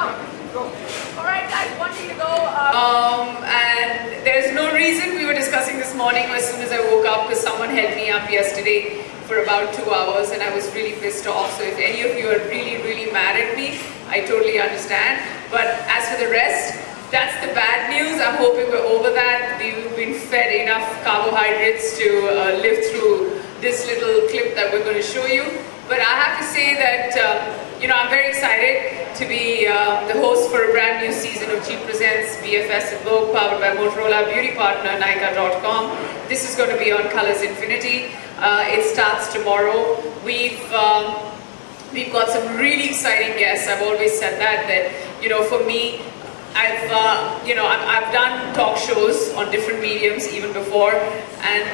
down. Alright guys, wanting to go. And there's no reason. We were discussing this morning as soon as I woke up because someone held me up yesterday for about 2 hours and I was really pissed off. So if any of you are really mad at me, I totally understand. But as for the rest, that's the bad news. I'm hoping we're over that. We've been fed enough carbohydrates to live through this little clip that we're going to show you. But I have to say that, I'm very excited to be the host for a brand new season of G Presents BFFS and VOGUE, powered by Motorola beauty partner Nykaa.com. This is going to be on Colors Infinity. It starts tomorrow. We've got some really exciting guests. I've always said that for me, I've done talk shows on different mediums even before, and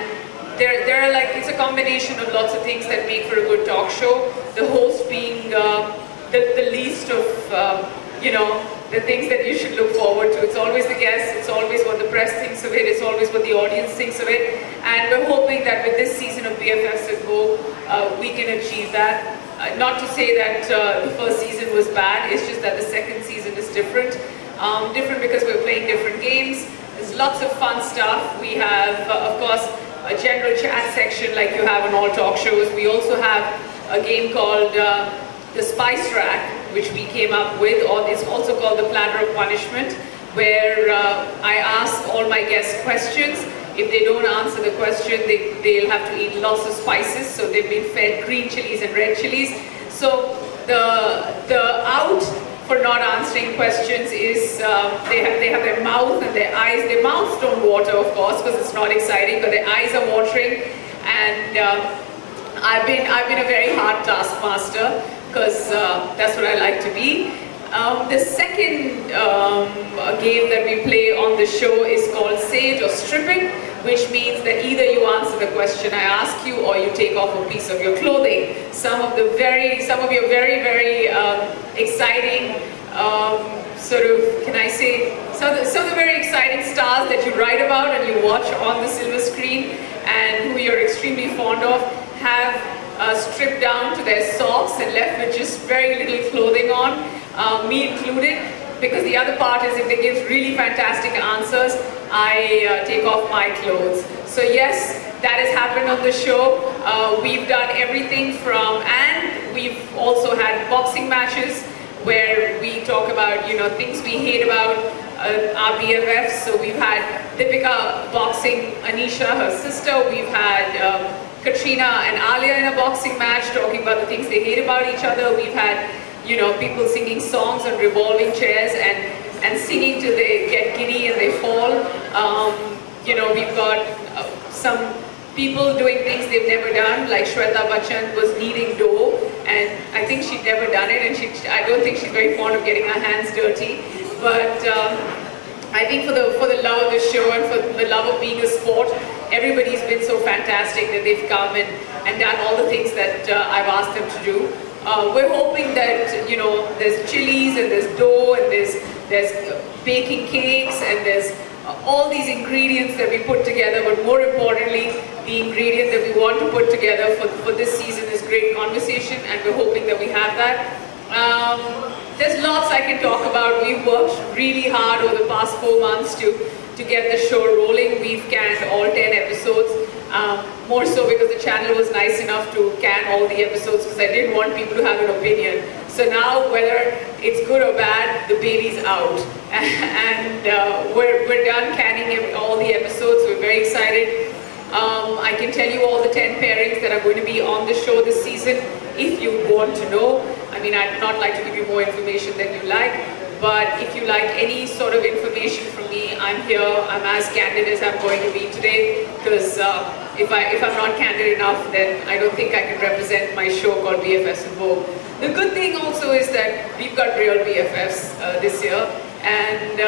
they're like, it's a combination of lots of things that make for a good talk show. The host being the least of the things that you should look forward to. It's always the guest, it's always what the press thinks of it, it's always what the audience thinks of it, and we're hoping that with this season of BFFs and VOGUE, we can achieve that. Not to say that the first season was bad, it's just that the second season is different. Different because we're playing different games. There's lots of fun stuff. We have, of course, a general chat section like you have on all talk shows. We also have a game called the Spice Rack, which we came up with, or it's also called the Platter of Punishment, where I ask all my guests questions. If they don't answer the question, they'll have to eat lots of spices. So they've been fed green chilies and red chilies. So the out for not answering questions is they have their mouth and their eyes. Their mouths don't water, of course, because it's not exciting, but their eyes are watering. And I've been a very hard taskmaster because that's what I like to be. The second game that we play on the show is called Say It or Strip It, which means that either you answer the question I ask you or you take off a piece of your clothing. Some of your very exciting some of the very exciting stars that you write about and you watch on the silver screen and who you're extremely fond of have stripped down to their socks and left with just very little clothing on, me included, because the other part is if they give really fantastic answers, I take off my clothes. So yes, that has happened on the show. We've done everything from, and we've also had boxing matches where we talk about, things we hate about our BFFs. So we've had Deepika boxing Anisha, her sister. We've had Katrina and Alia in a boxing match talking about the things they hate about each other. We've had, people singing songs on revolving chairs and singing till they get giddy and they fall. We've got some people doing things they've never done, like Shweta Bachchan was kneading dough, and I think she'd never done it, and I don't think she's very fond of getting her hands dirty. But I think for the love of the show and for the love of being a sport, everybody's been so fantastic that they've come and done all the things that I've asked them to do. We're hoping that, there's chilies and there's dough and there's baking cakes and there's all these ingredients that we put together, but more importantly, the ingredient that we want to put together for this season is great conversation, and we're hoping that we have that. There's lots I can talk about. We've worked really hard over the past 4 months to get the show rolling. We've canned all 10 episodes, more so because the channel was nice enough to can all the episodes because I didn't want people to have an opinion. So now, whether it's good or bad, the baby's out. And we're done canning all the episodes. We're very excited. I can tell you all the 10 pairings that are going to be on the show this season if you want to know. I mean, I'd not like to give you more information than you like, but if you like any sort of information from me, I'm here. I'm as candid as I'm going to be today, because if I'm not candid enough, then I don't think I can represent my show called BFFs and VOGUE. The good thing also is that we've got real BFFs this year, and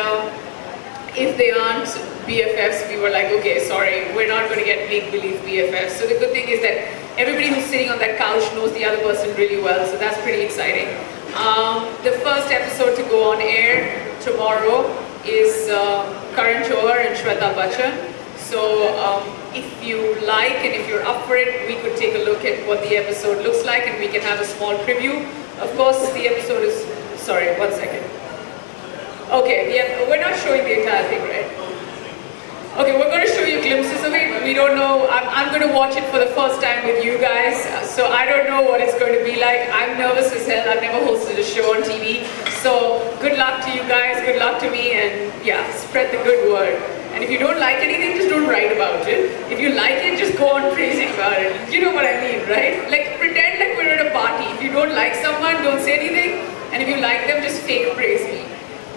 if they aren't BFFs, we were like, okay, sorry, we're not going to get make-believe BFFs. So the good thing is that everybody who's sitting on that couch knows the other person really well, so that's pretty exciting. The first episode to go on air tomorrow is Karan Johar and Shweta Bachchan. So if you like and if you're up for it, we could take a look at what the episode looks like and we can have a small preview. Of course, the episode is, sorry, one second. Okay, yeah, we're not showing the entire thing, right? Okay, we're going to show you glimpses of it. We don't know. I'm going to watch it for the first time with you guys, so I don't know what it's going to be like. I'm nervous as hell. I've never hosted a show on TV. So good luck to you guys, good luck to me, and yeah, spread the good word. And if you don't like anything, just don't write about it. If you like it, just go on praising about it. You know what I mean, right? Like, pretend like we're at a party. If you don't like someone, don't say anything. And if you like them, just fake praise me.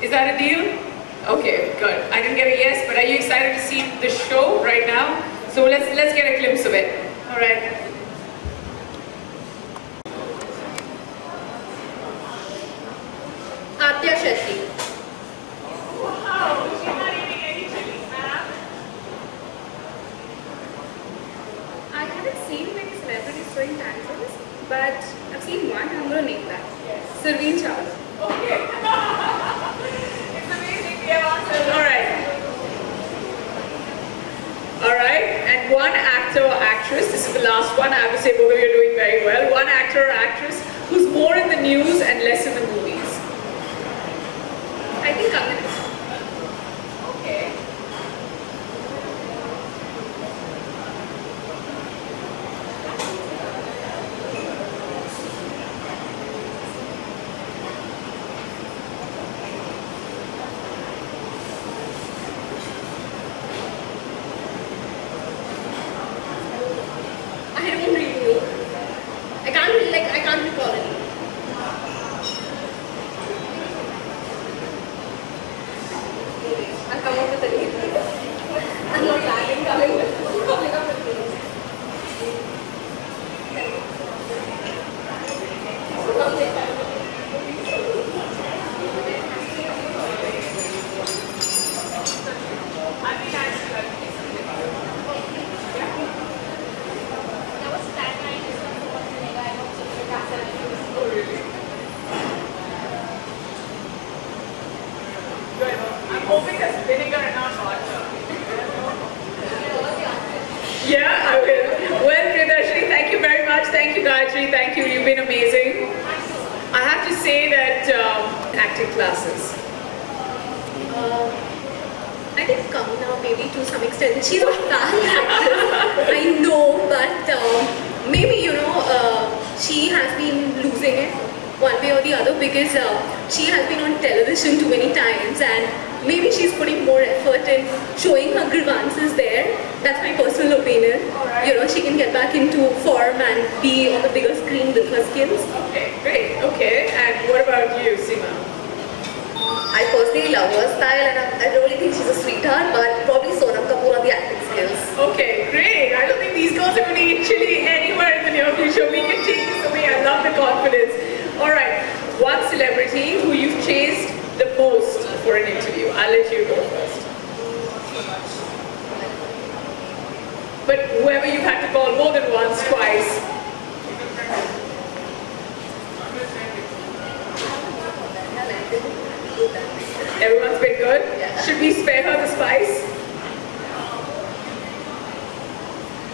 Is that a deal? Okay, good. I didn't get a yes, but are you excited to see the show right now? So let's get a glimpse of it. All right. Adya Shetty. Wow, she's not eating any chilies, ma'am. I haven't seen many celebrities throwing tantrums, but I've seen one. I'm going to name that. Yes. Servine Chawla. Okay. It's amazing we have answers. All right. All right. And one actor or actress, this is the last one, I have to say both of you are doing very well. One actor or actress who's more in the news and less in the movies. I think Kangana. Okay. I don't really know. I can't recall any. I'll come up with a name. I'm not lagging, coming up with names. Good. I'm hoping that's vinegar and not vodka. Yeah, I will. Well, Priyadarshini, thank you very much. Thank you, Gayatri. Thank you. You've been amazing. I have to say that acting classes. I think Kangana, maybe to some extent. She's a bad actress. I know, but maybe, she has been losing it one way or the other because she has been on television too many times and maybe she's putting more effort in showing her grievances there. That's my personal opinion. Right. She can get back into form and be on the bigger screen with her skills. Okay, great. Okay, and what about you, Seema? I personally love her style and I really think she's a sweetheart, but probably Sonam Kapoor on the acting skills. Okay, great. I don't think these girls are going to eat chili anywhere in the near future. We can take this away. I love the confidence. All right, one celebrity who you've chased the most for an interview. I'll let you go first. But whoever you've had to call more than once, twice. Everyone's been good? Yeah. Should we spare her the spice?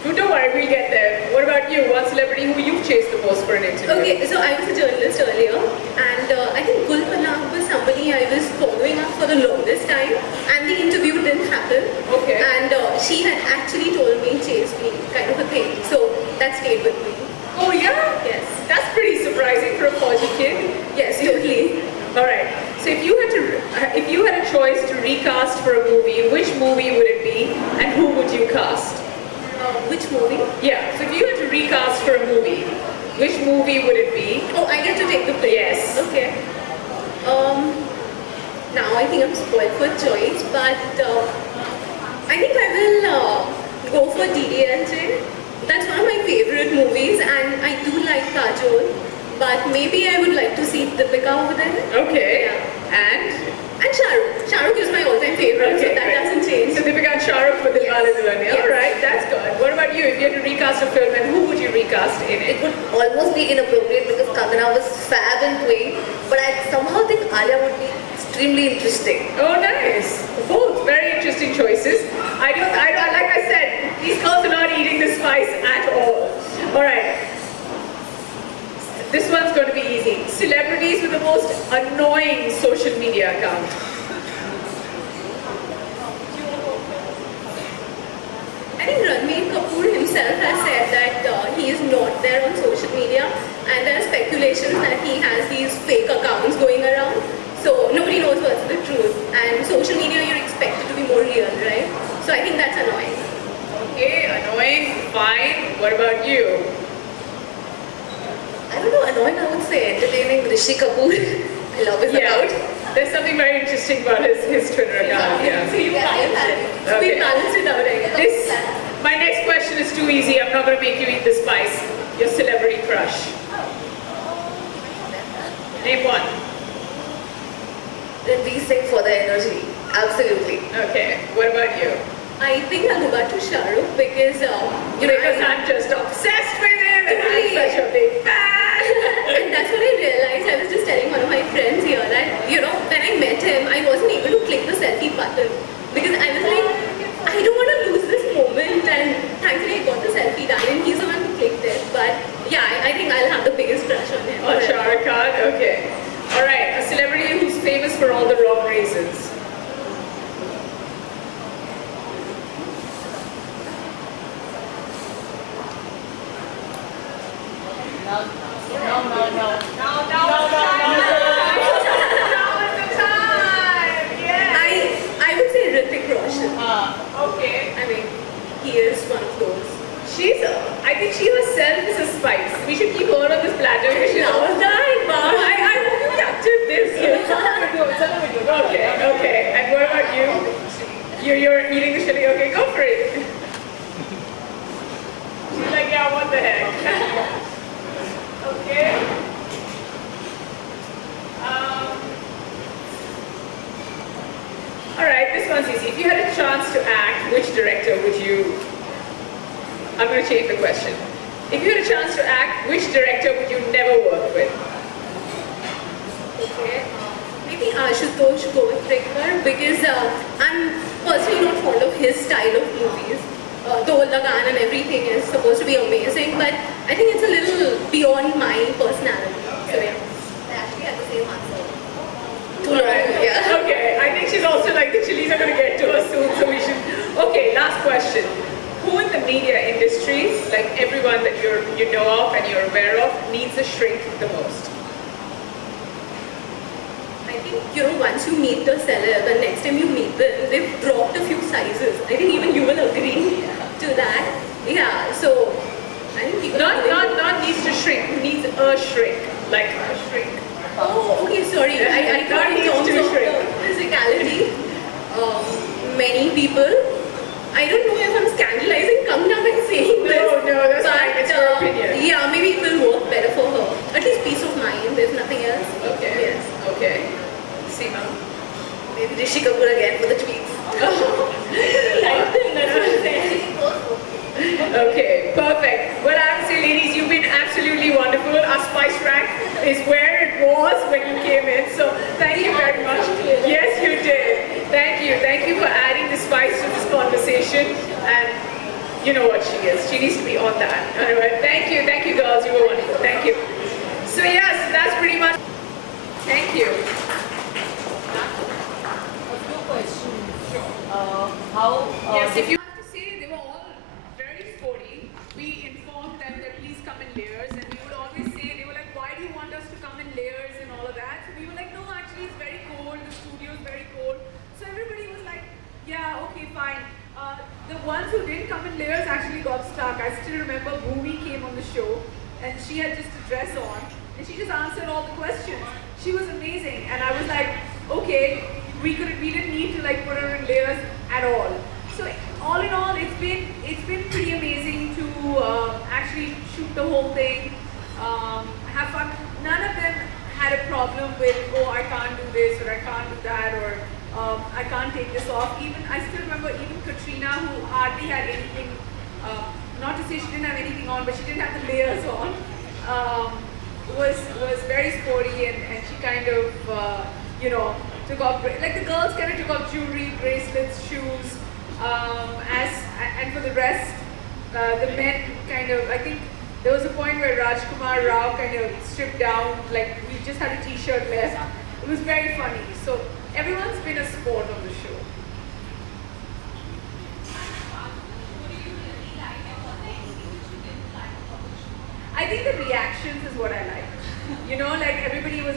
Don't worry, we'll get there. What about you? One celebrity who you've chased the most for an interview? Okay, so I was a journalist earlier, and I think Gul was somebody I was following up for the longest time, and the interview didn't happen. Okay. And she had actually told me, chase me, kind of a thing. So that stayed with me. Oh yeah? Yes. That's pretty surprising for a Fauji kid. Yes, totally. All right. So if you had a choice to recast for a movie, which movie would it be, and who would you cast? Which movie? Yeah. So if you had to recast for a movie, which movie would it be? Oh, I get to take the pick. Yes. Okay. Now I think I'm spoiled for choice, but I think I will go for DDLJ. That's one of my favorite movies, and I do like Kajol, but maybe I would like to see Deepika over there. Okay. Yeah. And Shah Rukh. Shah Rukh is my all-time favorite, so that great. doesn't change. So Deepika and Shah Rukh for Dilwale Dulhania. Yes. All right, that's good. What about you? If you had to recast a film, and who would you recast in it? It would almost be inappropriate because Kangana was fab in Queen, but I somehow think Alia would be extremely interesting. Oh, nice. Both very interesting choices. I like I said, these girls are not eating the spice at all. All right. This one's going to be easy. Celebrities with the most annoying social media account. allegations that he has these fake accounts going around. So nobody knows what's the truth. And social media, you're expected to be more real, right? So I think that's annoying. Okay, annoying, fine. What about you? I don't know, annoying, I would say entertaining. Rishi Kapoor, I love his account. There's something very interesting about his Twitter account. So you balance it. So we Okay. balance it out, I guess. My next question is too easy. I'm not going to make you eat the spice. Your celebrity crush. Name one. Then we sing for the energy. Absolutely. Okay. What about you? I think I'll go back to Shah Rukh because, Because I'm just obsessed with him and I'm Really? such a big fan. and that's what I realized. I was just telling one of my friends here that, when I met him, I wasn't able to click the selfie button because I was like, I don't want to lose this moment, and thankfully I got the selfie done and he's the one who clicked it. But yeah, I think I'll have the biggest crush on him. Oh, Shah Rukh Khan? Okay. All right. A celebrity who's famous for all the wrong reasons. I would say Hrithik Roshan. Okay. I mean, he is one of those. I think she herself is a spice. We should keep her on this platter because she's all dying, Mom. I hope you captured this. Okay. And what about you? You're eating the chili. Okay, go for it. She's like, yeah, what the heck? Okay. All right, this one's easy. If you had a chance to act, which director would you... I'm going to change the question. If you had a chance to act, which director would you never work with? Okay. Maybe Ashutosh Govardhan because I'm personally not fond of his style of movies. Though Lagan and everything is supposed to be amazing, but I think it's a little beyond my personality. So yeah. I actually had the same answer. Too All long, right. yeah. Okay, I think she's also like the chilies are going to get to us soon, so we should... Okay, last question. Who in the media industry, like everyone that you know of and you're aware of, needs a shrink the most? I think, once you meet the celeb and next time you meet them, they've dropped a few sizes. I think even you will agree to that. Yeah, so I think people Not needs to shrink, who needs a shrink, like a shrink. Oh, okay, sorry. I Not thought in needs terms to of shrink. physicality. Many people. I don't know if I'm scandalizing coming up and saying this. No, that's fine. It's your opinion. Yeah, maybe it will work better for her. At least peace of mind, if nothing else. Okay. Yes. Okay. Seema. Maybe Rishi Kapoor again for the tweets. Like them, that's what I'm saying. Okay, perfect. Well, I have to say, ladies, you've been absolutely wonderful. Our spice rack is where it was when you came in, so thank you very much. Yes, you did. Thank you. Thank you for adding the spice to this conversation. And you know what she is. She needs to be on that. Anyway, thank you, girls. You were wonderful. Thank you. So yes, that's pretty much. Thank you. A few questions. Yes, if you have to say, they were all very sporty. We informed them that please come in layers, and we would always say, they were like, why do you want us to come in layers and all of that? So we were like, no, actually it's very cold, the studio is very cold. So everybody was like, yeah, okay, fine. The ones who didn't come in layers actually got stuck. I still remember Bhumi came on the show, and she had just a dress on, and she just answered all the questions. She was amazing, and I was like, okay, we didn't need to like put her in layers at all. So all in all, it's been pretty amazing to actually shoot the whole thing, have fun. None of them had a problem with, oh, I can't do this or I can't do that or I can't take this off. Even I still remember even Katrina, who hardly had anything. Not to say she didn't have anything on, but she didn't have the layers on. Was very sporty and she kind of took off, like the girls kind of took off jewelry, bracelets, shoes, and for the rest, the men kind of, I think there was a point where Rajkumar Rao kind of stripped down, like we just had a t-shirt left. It was very funny. So everyone's been a sport on the show. I think the reactions is what I like.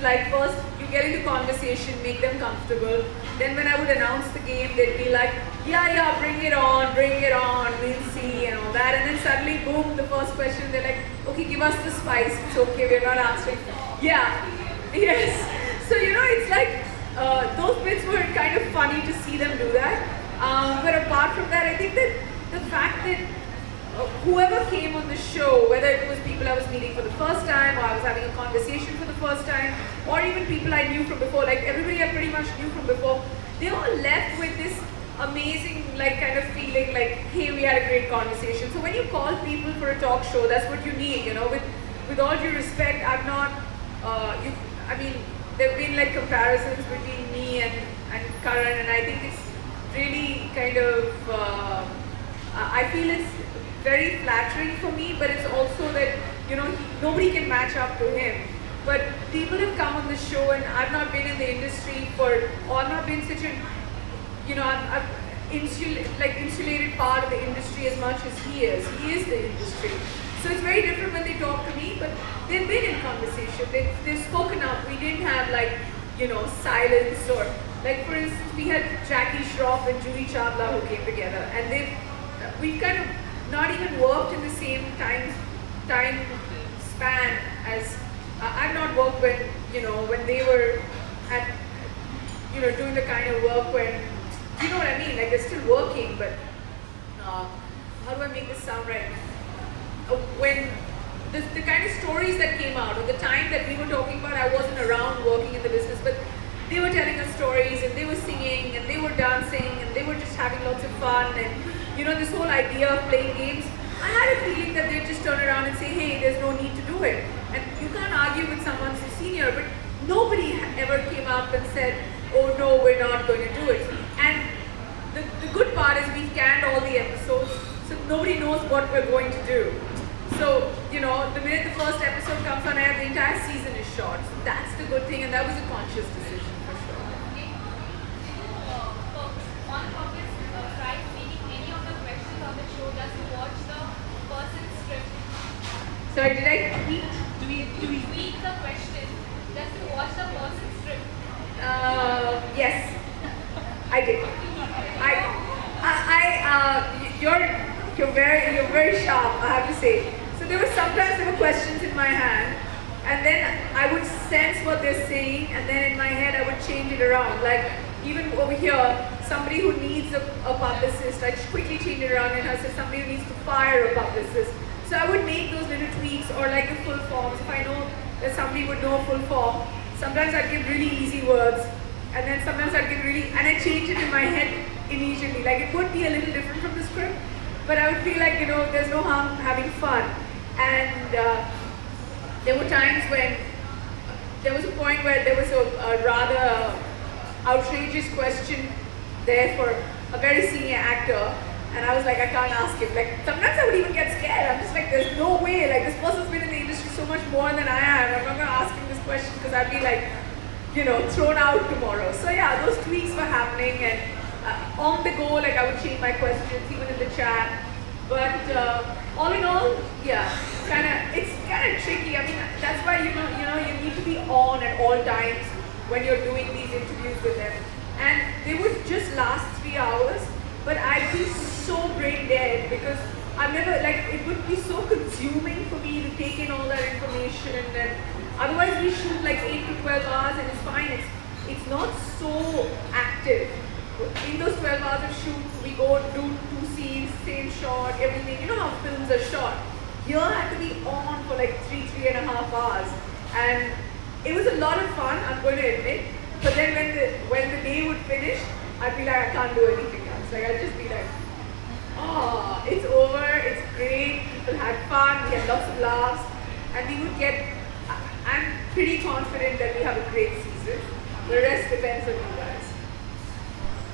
was like, first you get into conversation, make them comfortable. Then when I would announce the game, they'd be like, yeah, bring it on, we'll see and all that. And then suddenly, boom, the first question, they're like, okay, give us the spice. It's okay, we're not answering. Yeah, yes. So, you know, it's like, those bits were kind of funny to see them do that. But apart from that, I think that the fact that whoever came on the show, whether it was people I was meeting for the first time, or I was having a conversation for the first time, or even people I knew from before, like everybody I pretty much knew from before, they all left with this amazing, like, kind of feeling like, hey, we had a great conversation. So when you call people for a talk show, that's what you need, you know. With all due respect, I'm not, I mean, there have been like comparisons between me and Karan, and I think it's really kind of, I feel it's very flattering for me, but it's also that, you know, nobody can match up to him. But people have come on the show, and I've not been in the industry or I've not been such a, you know, I've insulated part of the industry as much as he is. He is the industry. So it's very different when they talk to me, but they've been in conversation. They've spoken up. We didn't have like, you know, silence or, like for instance, we had Jackie Shroff and Julie Chawla who came together, and we've kind of not even worked in the same time span as, I've not worked when, you know, when they were at, you know, doing the kind of work when, you know what I mean, like they're still working, but how do I make this sound right? When the kind of stories that came out, or the time that we were talking about, I wasn't around working in the business, but they were telling us stories, and they were singing, and they were dancing, and they were just having lots of fun, and you know, this whole idea of playing games, I had a feeling that they'd just turn around and say, hey, there's no need to do it. And you can't argue with someone so senior, but nobody ever came up and said, oh no, we're not going to do it. And the good part is we've canned all the episodes, so nobody knows what we're going to do. So, you know, the minute the first episode comes on air, the entire season is short. So that's the good thing, and that was a conscious decision for sure. On topic, right, meaning any of the questions on the show, just watch the person's script. Sorry, did I tweet? Do we tweak the question just to watch the person's script? Yes, I did. You're very sharp, I have to say. So sometimes there were questions in my hand, and then I would sense what they're saying, and then in my head I would change it around. Like even over here, somebody who needs a publicist, I quickly change it around and I said somebody who needs to fire a publicist. So I would make those little tweaks, or like the full forms. If I know that somebody would know a full form, sometimes I'd give really easy words, and then sometimes I'd give and I change it in my head immediately. Like it would be a little different from the script, but I would feel like, you know, there's no harm having fun. And there were times when there was a point where there was a rather outrageous question there for a very senior actor, and I was like, I can't ask him. Like sometimes I would even get scared. I'm just like, there's no way. Like this person's been in the industry so much more than I am. I'm not gonna ask him this question because I'd be like, you know, thrown out tomorrow. So yeah, those tweaks were happening, and on the go, like I would change my questions even in the chat. But all in all, yeah, it's kind of tricky. I mean, that's why you need to be on at all times when you're doing these interviews with them. And they would just last 3 hours, but I'd be so brain dead because I've never, like, it would be so consuming for me to take in all that information, and otherwise we shoot like 8 to 12 hours and it's fine. It's not so active. In those 12 hours of shoot, we go do 2 scenes, same shot, everything. You know how films are shot. Here I had to be on for like 3.5 hours, and it was a lot of fun, I'm going to admit. But then when the day would finish, I'd be like, I can't do anything else. Like I'd just be like, oh, it's over, it's great, people had fun, we had lots of laughs, and we would get, I'm pretty confident that we have a great season. The rest depends on you guys.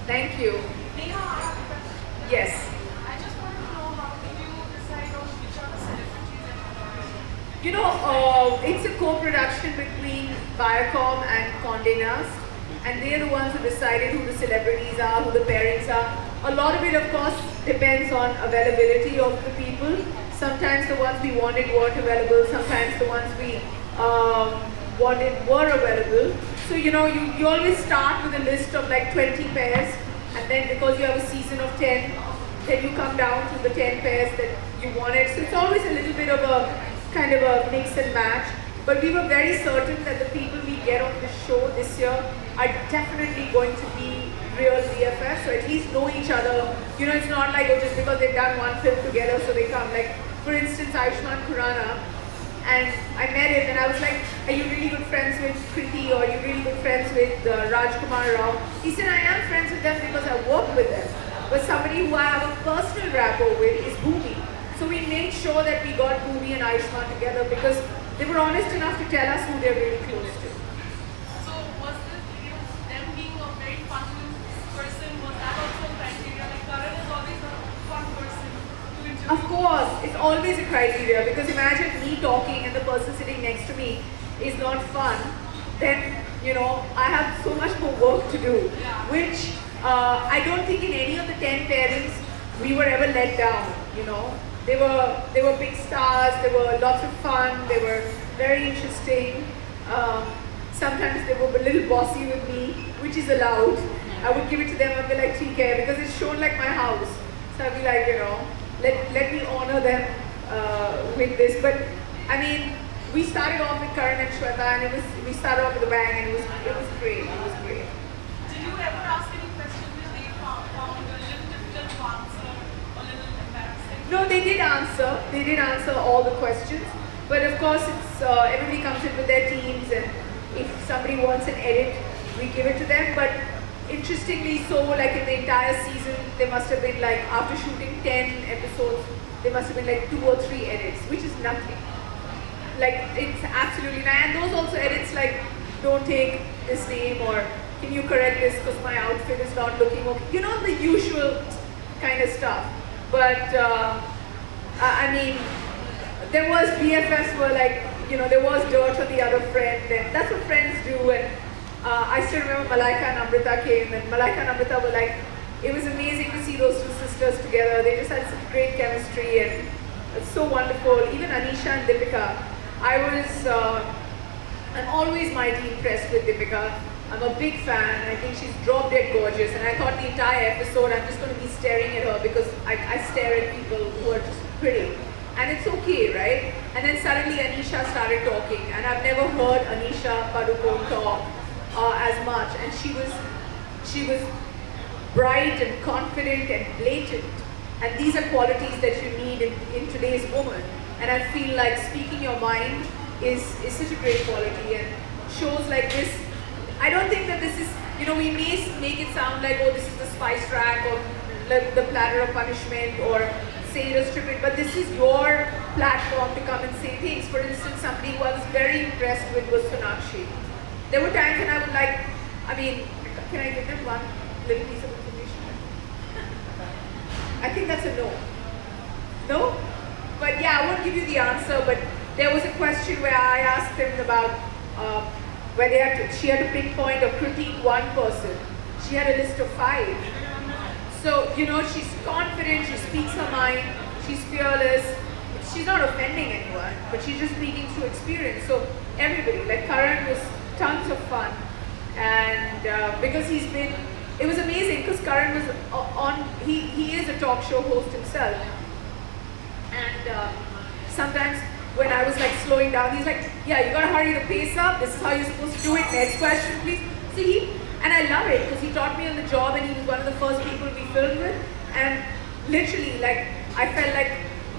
Thank you. Neha, I have a question. Yes. I just want to know, how did you decide on which are the celebrities and how? You know, it's a co-production between Viacom and Condé Nast, and they're the ones who decided who the celebrities are, who the pairings are. A lot of it, of course, depends on availability of the people. Sometimes the ones we wanted weren't available. Sometimes the ones we were available. So you always start with a list of like 20 pairs, and then because you have a season of 10, then you come down to the 10 pairs that you wanted. So it's always a little bit of a kind of a mix and match. But we were very certain that the people we get on the show this year are definitely going to be real BFFs, so at least know each other. It's not like, oh, just because they've done one film together, so they come. Like, for instance, Ayushmann Khurrana, and I met him and I was like, are you really good friends with Kriti, or are you really good friends with Rajkumar Rao? He said, I am friends with them because I work with them. But somebody who I have a personal rapport with is Bhumi. So we made sure that we got Bhumi and Ayushmann together because they were honest enough to tell us who they're really close to. So was this, them being a very fun person, was that also a criteria? Like Karan is always a fun person to interview. Of course, it's always a criteria, because imagine me talking and the person sitting next to me is not fun, then I have so much more work to do, which I don't think in any of the 10 pairings we were ever let down. They were big stars, they were lots of fun, they were very interesting. Sometimes they were a little bossy with me, which is allowed. I would give it to them and be like, TK, because it's shown like my house. So I'd be like, let me honor them with this. But I mean, we started off with Karan and Shweta, and we started off with a bang, and it was great. It was great. Did you ever ask any questions that they found a little difficult to answer, or a little embarrassing? No, they did answer. They did answer all the questions. But of course, it's everybody comes in with their teams, and if somebody wants an edit, we give it to them. But interestingly, so like in the entire season, there must have been like, after shooting 10 episodes, there must have been like 2 or 3 edits, which is nothing. Like, it's absolutely nice. And those also edits like, don't take this name, or can you correct this because my outfit is not looking okay. The usual kind of stuff. But I mean, there was BFFs were like, there was dirt on the other friend, and that's what friends do. And I still remember Malaika and Amrita came, and Malaika and Amrita were like, it was amazing to see those two sisters together. They just had such great chemistry, and it's so wonderful. Even Anisha and Deepika, I'm always mightily impressed with Deepika. I'm a big fan. I think she's drop dead gorgeous, and I thought the entire episode I'm just going to be staring at her because I stare at people who are just pretty. And it's okay, right? And then suddenly Anisha started talking, and I've never heard Anisha Padukone talk as much. And she was bright and confident and blatant. And these are qualities that you need in today's woman. And I feel like speaking your mind is such a great quality, and shows like this, I don't think that this is, we may make it sound like, oh, this is the spice rack, or the platter of punishment, or say it or strip it, but this is your platform to come and say things. For instance, somebody who I was very impressed with was Sonakshi. There were times when I would like, can I give them one little piece of information? I think that's a no. No? But yeah, I won't give you the answer, but there was a question where I asked them about where she had to pinpoint or critique one person. She had a list of 5. So, she's confident, she speaks her mind, she's fearless. She's not offending anyone, but she's just speaking through experience. So everybody, like Karan was tons of fun. And because it was amazing because Karan was he is a talk show host himself. And sometimes when I was like slowing down, he's like, yeah, you gotta hurry the pace up. This is how you're supposed to do it. Next question, please. See, and I love it because he taught me on the job, and he was one of the first people we filmed with. And literally, like, I felt like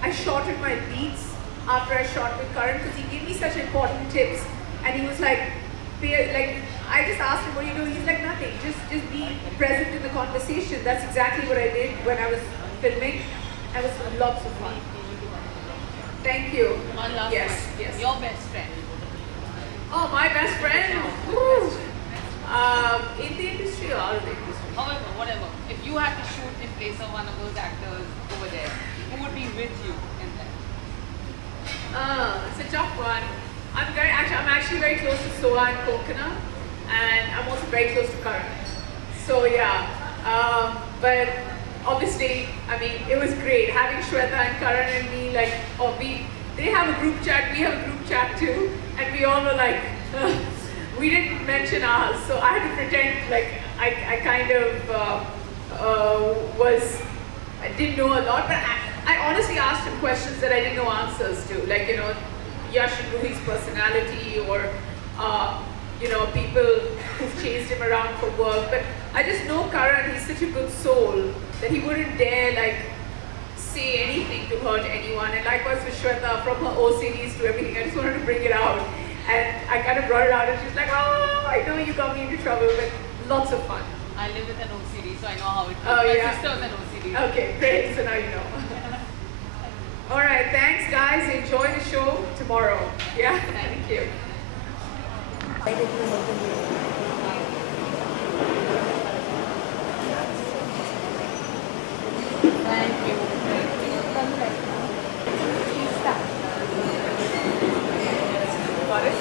I shorted my beats after I shot with Karan because he gave me such important tips. And he was like, I just asked him, what do you do? He's like, nothing. Just be present in the conversation. That's exactly what I did when I was filming. It was lots of fun. Thank you. One last yes, one. yes. Your best friend. Oh, my best friend? Woo. In the industry or out of the industry? However, whatever. If you had to shoot in place of one of those actors over there, who would be with you in that? It's a tough one. I'm actually very close to Soha and Kokana, and I'm also very close to Karan. So yeah, but obviously, it was great having Shweta and Karan and me. Like, they have a group chat, we have a group chat too, and we all were like We didn't mention ours, so I had to pretend like I kind of I didn't know a lot, but I honestly asked him questions that I didn't know answers to, like, you know, Yash and Ruhi's personality, or, you know, people who've chased him around for work. But I just know Karan, he's such a good soul that he wouldn't dare, like, say anything to hurt anyone. And likewise with Shweta, from her OCDs to everything, I just wanted to bring it out. And I kind of brought it out, and she's like, oh, I know you got me into trouble, but lots of fun. I live with an OCD, so I know how it feels. Oh, My yeah. sister was an OCD. Okay, great, so now you know. All right, thanks guys, enjoy the show tomorrow. Yeah, thank you. Thank you. Got it?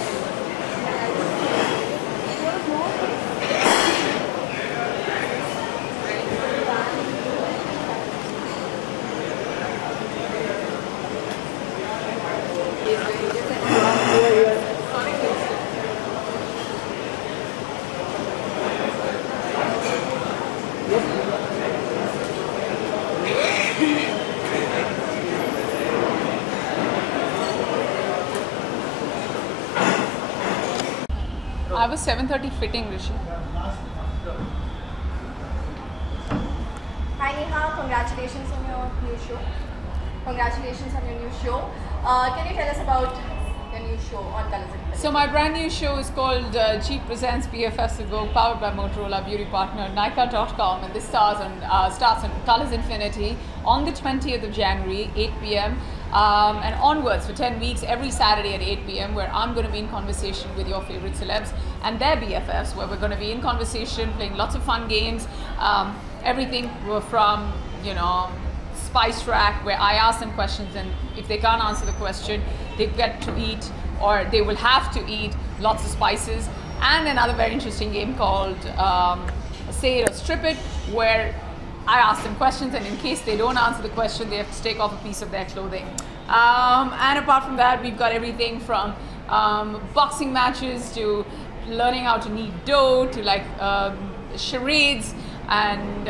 I was 7:30 fitting, Rishi. Hi Neha, congratulations on your new show. Congratulations on your new show. Can you tell us about your new show on Colors Infinity? So my brand new show is called Jeep Presents BFFS with VOGUE, powered by Motorola, beauty partner Nykaa.com, and this starts on Colors Infinity on the 20th of January, 8 p.m. And onwards for 10 weeks, every Saturday at 8 p.m, where I'm going to be in conversation with your favorite celebs and their BFFs, where we're going to be in conversation, playing lots of fun games, everything from, you know, Spice Rack, where I ask them questions, and if they can't answer the question, they get to eat, or they will have to eat, lots of spices. And another very interesting game called Say It or Strip It, where I ask them questions, and in case they don't answer the question, they have to take off a piece of their clothing. And apart from that, we've got everything from boxing matches to learning how to knead dough to like charades and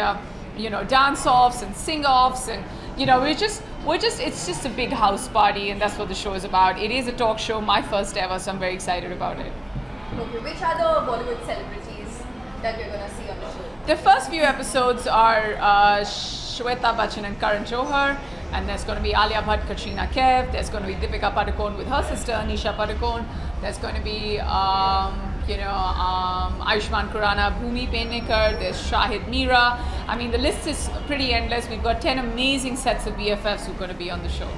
you know, dance-offs and sing-offs, and you know, it's just a big house party, and that's what the show is about. It is a talk show, my first ever, so I'm very excited about it. Okay, which are the Bollywood celebrities that we're going to see on the show? The first few episodes are Shweta Bachchan and Karan Johar, and there's going to be Alia Bhatt, Katrina Kaif, there's going to be Deepika Padukone with her sister Nisha Padukone, there's going to be Ayushmann Khurrana, Bhumi Penekar, there's Shahid Meera. I mean, the list is pretty endless. We've got 10 amazing sets of BFFs who are going to be on the show.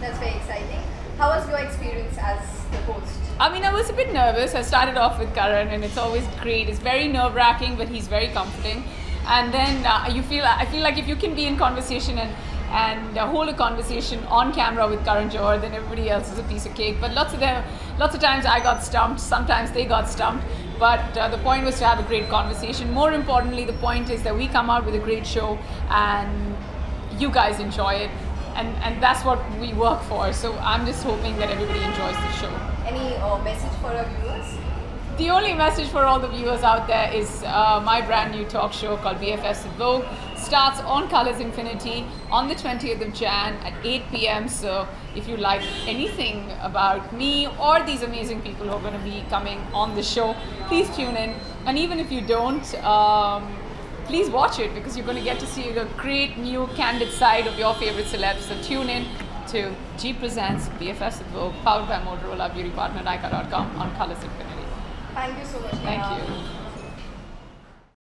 That's very exciting. How was your experience as the host? I mean, I was a bit nervous. I started off with Karan, and it's always great. It's very nerve-wracking, but he's very comforting. And then I feel like if you can be in conversation and hold a conversation on camera with Karan Johar, then everybody else is a piece of cake. But lots of times I got stumped, sometimes they got stumped. But the point was to have a great conversation. More importantly, the point is that we come out with a great show and you guys enjoy it. And that's what we work for. So I'm just hoping that everybody enjoys the show. Any message for our viewers? The only message for all the viewers out there is my brand new talk show called BFFS with VOGUE starts on Colors Infinity on the 20th of Jan at 8 p.m. So if you like anything about me or these amazing people who are going to be coming on the show, please tune in. And even if you don't, please watch it, because you're going to get to see the great new candid side of your favorite celebs. So tune in to Jeep Presents BFFS with VOGUE, powered by Motorola, beauty partner Nykaa.com on Colors Infinity. Thank you so much, Neha. Thank you.